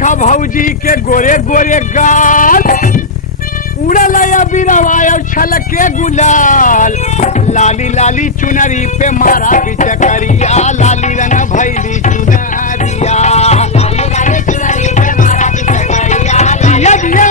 देखा भौजी के गोरे गोरे गाल उड़ल बिरवाया छलके गुलाल लाली लाली चुनरी पे मारा पिचकरिया लाली रंग भैली चुनरिया दिया दिया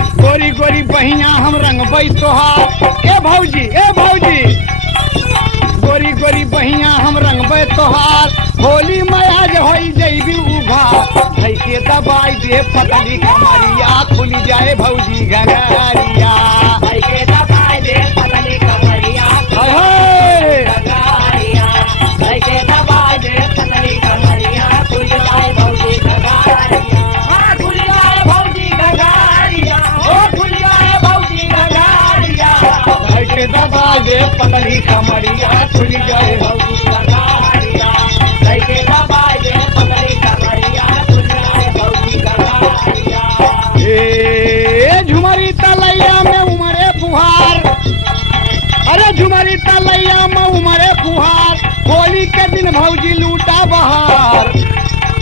बहिया हम रंगबै तोहार ए भौजी गोरी गोरी बहिया हम रंगबै तोहार होली में आज होई जैबी उघार धै के दबाई दे पतली कमरिया खुली जाए भौजी गगरिया धै के दबाई दे पतली कमरिया धै के दबाई दे पतली कमरिया खुल जाए भौजी गगरिया खुल जाए भौजी गगरिया खुल जाए भौजी गगरिया धै के दबाई दे पतली कमरिया खुल जाए भौजी गगरिया धै के दबाई दे पतली कमरिया खुल जाए भौजी गगरिया ए झुमरी तलैया में उमरे फुहार अरे झुमरी तलैया में उमरे फुहार होली के दिन भौजी लूटा बहार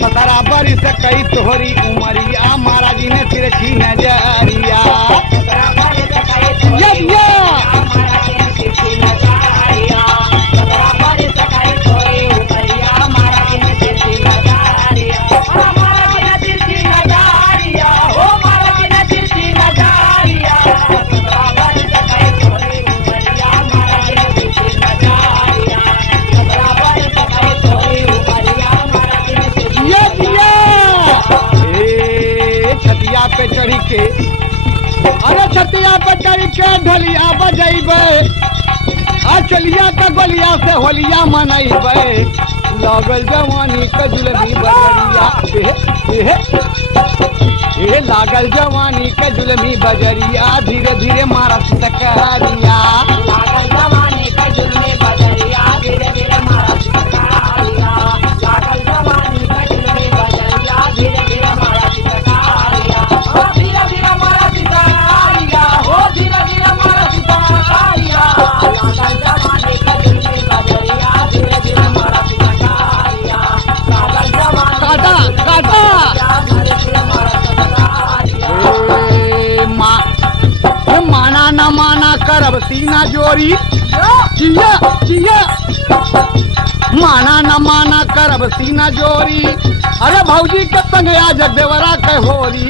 17 बरिस कई तोहरी उमरिया महाराजी ने तिरछी नजरिया पे चढ़ी के अरे छतिया पे चढ़ी के ढलिया बजेबे आ चलिया का गोलिया से होलिया मनैबे लागल जवानी के जुलमी बजरिया ए लागल जवानी के जुलमी बजरिया धीरे धीरे मारत तकरिया लागल जवानी के जुलमी बजरिया धीरे धीरे मारत तकरिया लागल जवानी के जुलमी बजरिया धीरे धीरे मारत तकरिया धीरे धीरे मारत तकरिया हो धीरे धीरे मारत तकरिया लागल जवानी के जुलमी बजरिया धीरे धीरे मारत तकरिया लागल जवानी काटा माना न माना करब सीना जोरी जिया जिया माना न माना करब सीना जोरी अरे भौजी के संग आज देवरा के होरी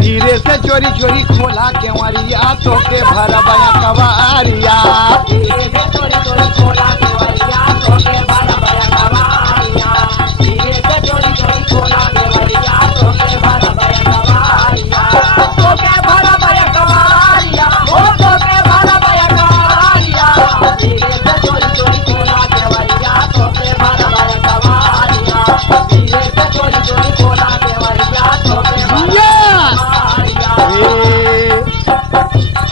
धीरे से चोरी चोरी खोला के वरिया तो के भरबया कवारिया धीरे से चोरी चोरी खोला के वरिया तो के भरबया कवारिया धीरे से चोरी चोरी खोला के वरिया तो के भरबया कवारिया तो के भरबया कवारिया ओ तो के भरबया कवारिया धीरे से चोरी चोरी खोला के वरिया तो के भरबया कवारिया धीरे से चोरी चोरी खोला के वरिया तो के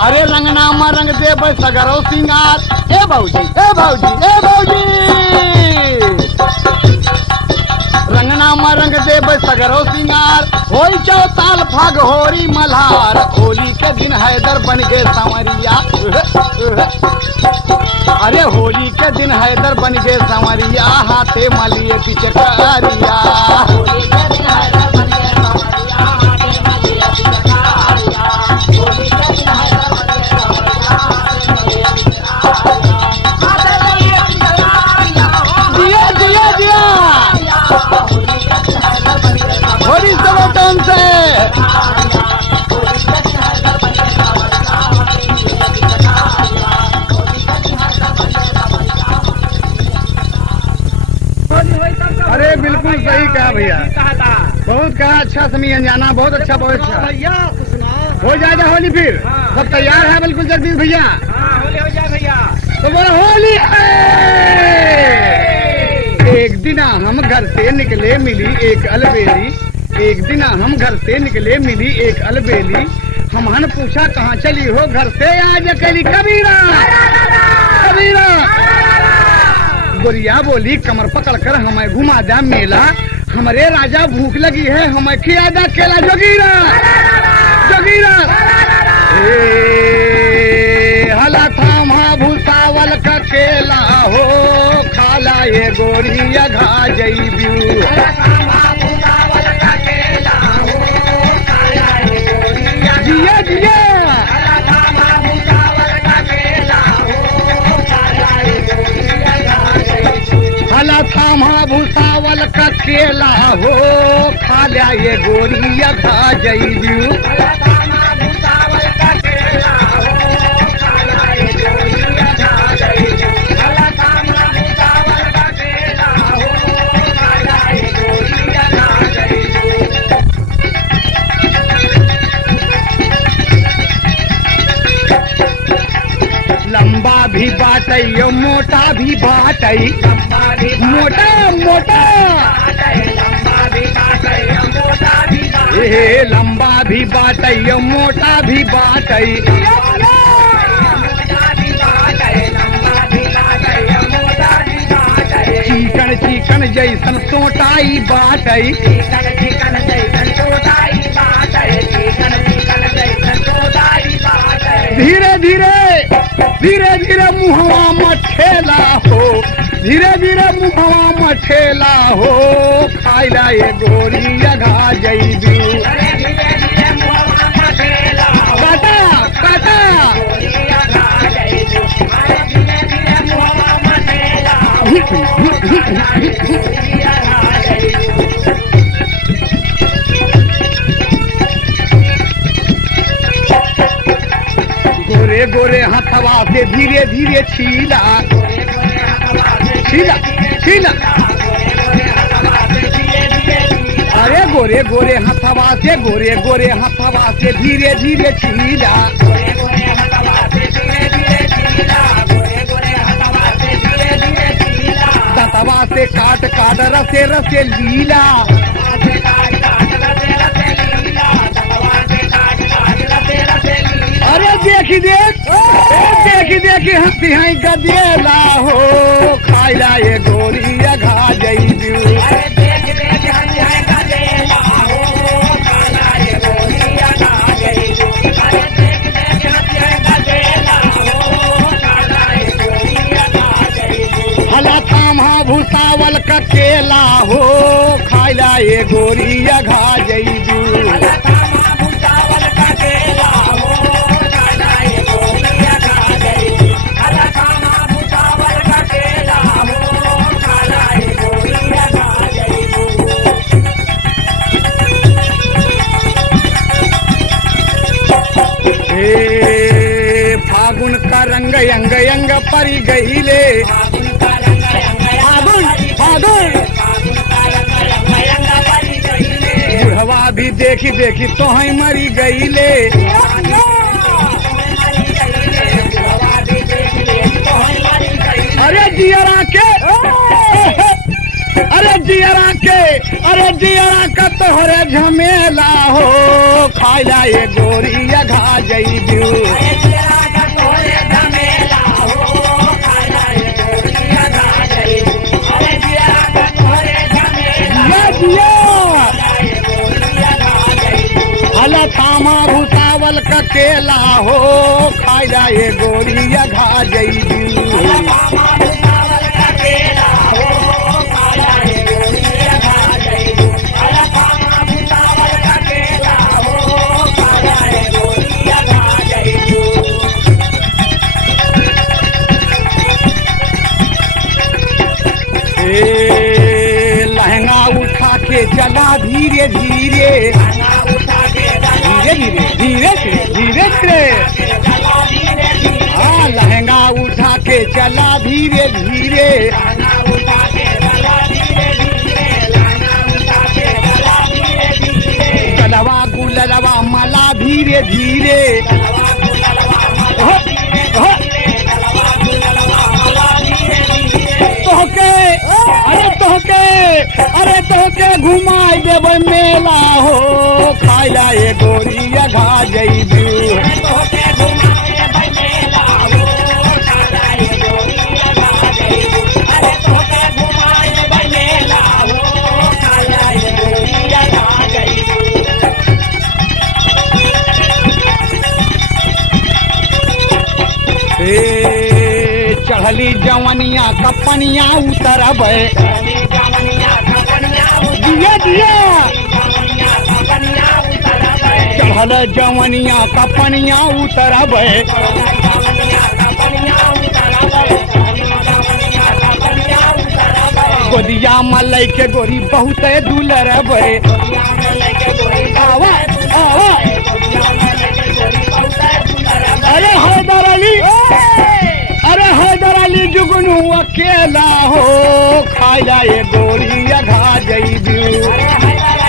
अरे रंगना में रंग देबै सगरो सिंगार ए भौजी ए भौजी ए भौजी रंगना में रंग देबै सगरो सिंगार होई चौताल फाग होरी मल्हार होली के दिन हैदर बन गए संवरिया अरे होली के दिन हैदर बन गए संवरिया हाथे मलिए पिचकारिया होली के दिन हैदर बन गए संवरिया हाथे मलिए पिचकारिया होली के दिन हैदर बन गए संवरिया हाथे मलिए पिचकारिया हाथे मलिए पिचकारिया दिया दिया दिया होली सब टाइम से अरे बिल्कुल सही कहा भैया बहुत कहा अच्छा समय अनजाना बहुत अच्छा भैया हो जाएगा होली फिर सब तैयार है बिल्कुल जगदीश भैया होली हो जाए भैया तो बोला होली एक दिन हम घर से निकले मिली एक अलबेली एक दिन हम घर से निकले मिली एक अलबेली हमहन पूछा कहाँ चली हो, घर से आज अकेली। कबीरा कबीरा गोरिया बोली कमर पकड़ कर हमें घुमा दा मेला, हमारे राजा भूख लगी है हमें खिया दा केला। जोगीरा जोगीरा हला थामा भूसावल का केला हो, खाला ये गोरिया घा जईबू। जिया जिया हला थामा भूसावल का केला हो, खाला ये गोरिया घा जईबू। लंबा भी बाटई मोटा भी बाटई, मोटा मोटा लंबा भी बाटई मोटा भी बाटई। चिकन चिकन जैसन सोटाई बाटई, धीरे धीरे धीरे धीरे मुहवा मठेला हो, धीरे धीरे मुहवा मठेला हो, खाइला ये गोरिया घा जईबू। काटा काटा गोरे गोरे हथवा से धीरे धीरे छीला छीला छीला। अरे गोरे गोरे हथवा से गोरे गोरे हथवा से धीरे धीरे छीला। दतवा से काट काट रसे रसे लीला। अरे देखी देखी देखी हंसी है गदेला हो, खाइला ये गोरिया घा जईबू। हला थामा भूसावल का केला हो, खाइला ये गोरिया घा जईबू। फागुन का रंग अंग अंग परी गईले, फागुन फागुन बुढ़वा भी देखी देखी तो है मरी गईले। अरे जियरा के अरे जियरा के अरे जियरा का तोहरे झमेला हो, खाइला ये गोरिया घा जईबू। हला थामा भूसावल का केला हो, खाइला ये गोरिया घा जईबू। लहंगा उठा के चला धीरे धीरे धीरे धीरे धीरे धीरे हाँ लहंगा उठा के चला धीरे धीरे। गलवा गुलवा मला धीरे धीरे। तोहके अरे तोहके घुमाई देव मेला हो, खाइला ये गोरिया घा जइबू ए चढ़ली जवनिया कपनिया उतरब दिया दिया चढ़ल जवनिया कपनिया उतरब गोदिया मलई के गोरी बहुत दुलरब आवा आवा अरे हैदर अली अरे हैदर अली जुगनू अकेला हो खाया ये गोरिया घा जइबू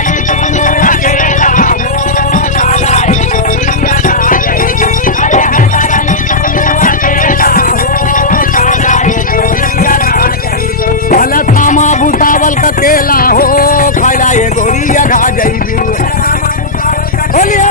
भला थामा बुतावल का केला हो खाया ये गोरिया घा जइबू बोलिए